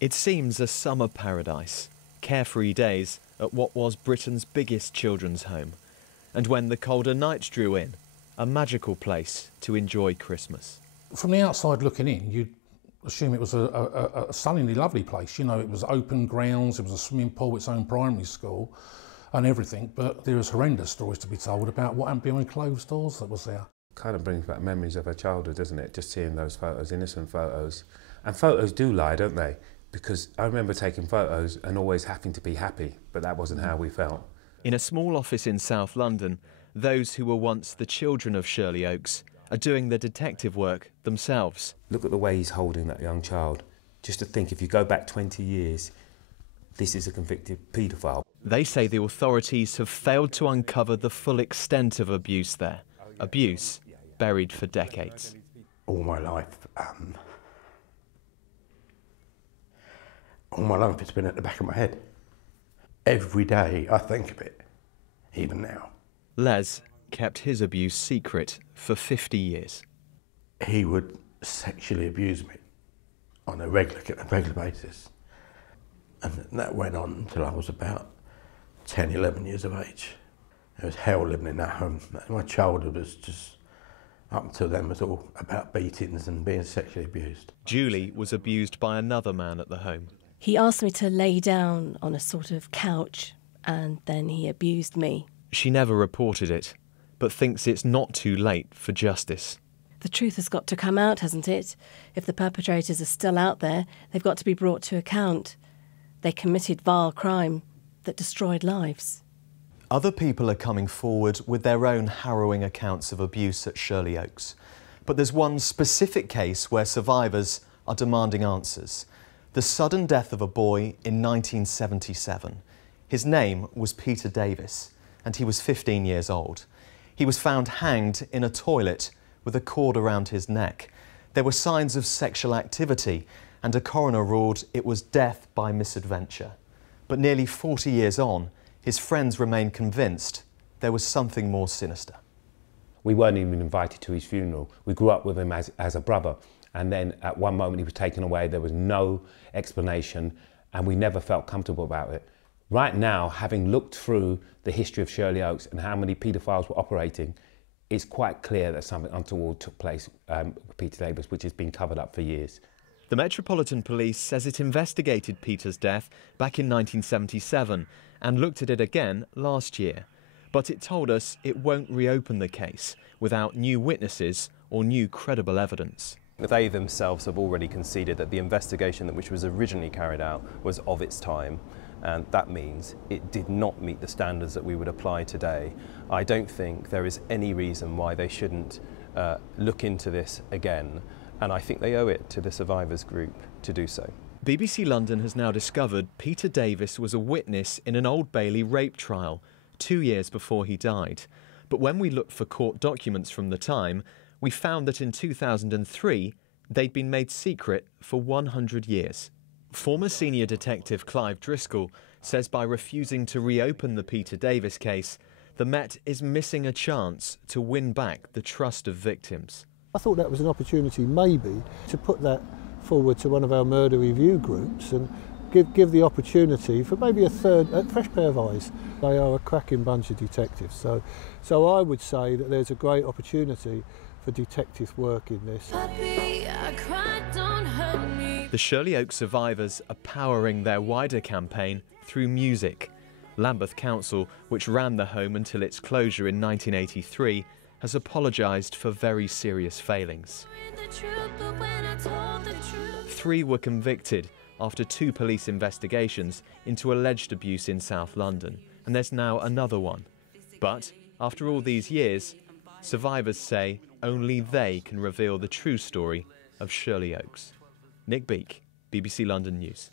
It seems a summer paradise, carefree days at what was Britain's biggest children's home, and when the colder nights drew in, a magical place to enjoy Christmas. From the outside looking in, you'd assume it was a stunningly lovely place. You know, it was open grounds, it was a swimming pool, its own primary school and everything, but there was horrendous stories to be told about what happened behind closed doors that was there. Kind of brings back memories of her childhood, doesn't it? Just seeing those photos, innocent photos. And photos do lie, don't they? Because I remember taking photos and always having to be happy, but that wasn't how we felt. In a small office in South London, those who were once the children of Shirley Oaks are doing the detective work themselves. Look at the way he's holding that young child. Just to think, if you go back 20 years, this is a convicted paedophile. They say the authorities have failed to uncover the full extent of abuse there. Abuse buried for decades. All my life it's been at the back of my head. Every day I think of it, even now. Les kept his abuse secret for 50 years. He would sexually abuse me on a regular basis. And that went on until I was about 10, 11 years of age. It was hell living in that home. My childhood was just, up until then, was all about beatings and being sexually abused. Julie was abused by another man at the home. He asked me to lay down on a sort of couch and then he abused me. She never reported it, but thinks it's not too late for justice. The truth has got to come out, hasn't it? If the perpetrators are still out there, they've got to be brought to account. They committed vile crime that destroyed lives. Other people are coming forward with their own harrowing accounts of abuse at Shirley Oaks. But there's one specific case where survivors are demanding answers. The sudden death of a boy in 1977. His name was Peter Davis, and he was 15 years old. He was found hanged in a toilet with a cord around his neck. There were signs of sexual activity, and a coroner ruled it was death by misadventure. But nearly 40 years on, his friends remain convinced there was something more sinister. We weren't even invited to his funeral. We grew up with him as a brother, and then at one moment he was taken away. There was no explanation, and we never felt comfortable about it. Right now, having looked through the history of Shirley Oaks and how many paedophiles were operating, it's quite clear that something untoward took place with Peter Davis, which has been covered up for years. The Metropolitan Police says it investigated Peter's death back in 1977 and looked at it again last year. But it told us it won't reopen the case without new witnesses or new credible evidence. They themselves have already conceded that the investigation which was originally carried out was of its time, and that means it did not meet the standards that we would apply today. I don't think there is any reason why they shouldn't look into this again, and I think they owe it to the survivors group to do so. BBC London has now discovered Peter Davis was a witness in an Old Bailey rape trial 2 years before he died. But when we looked for court documents from the time, we found that in 2003 they'd been made secret for 100 years. Former senior detective Clive Driscoll says by refusing to reopen the Peter Davis case, the Met is missing a chance to win back the trust of victims. I thought that was an opportunity maybe to put that forward to one of our murder review groups and give the opportunity for maybe a fresh pair of eyes. They are a cracking bunch of detectives, so I would say that there's a great opportunity for detective work in this. The Shirley Oaks survivors are powering their wider campaign through music. Lambeth Council, which ran the home until its closure in 1983, has apologised for very serious failings. 3 were convicted after 2 police investigations into alleged abuse in South London, and there's now another one. But after all these years, survivors say only they can reveal the true story of Shirley Oaks. Nick Beak, BBC London News.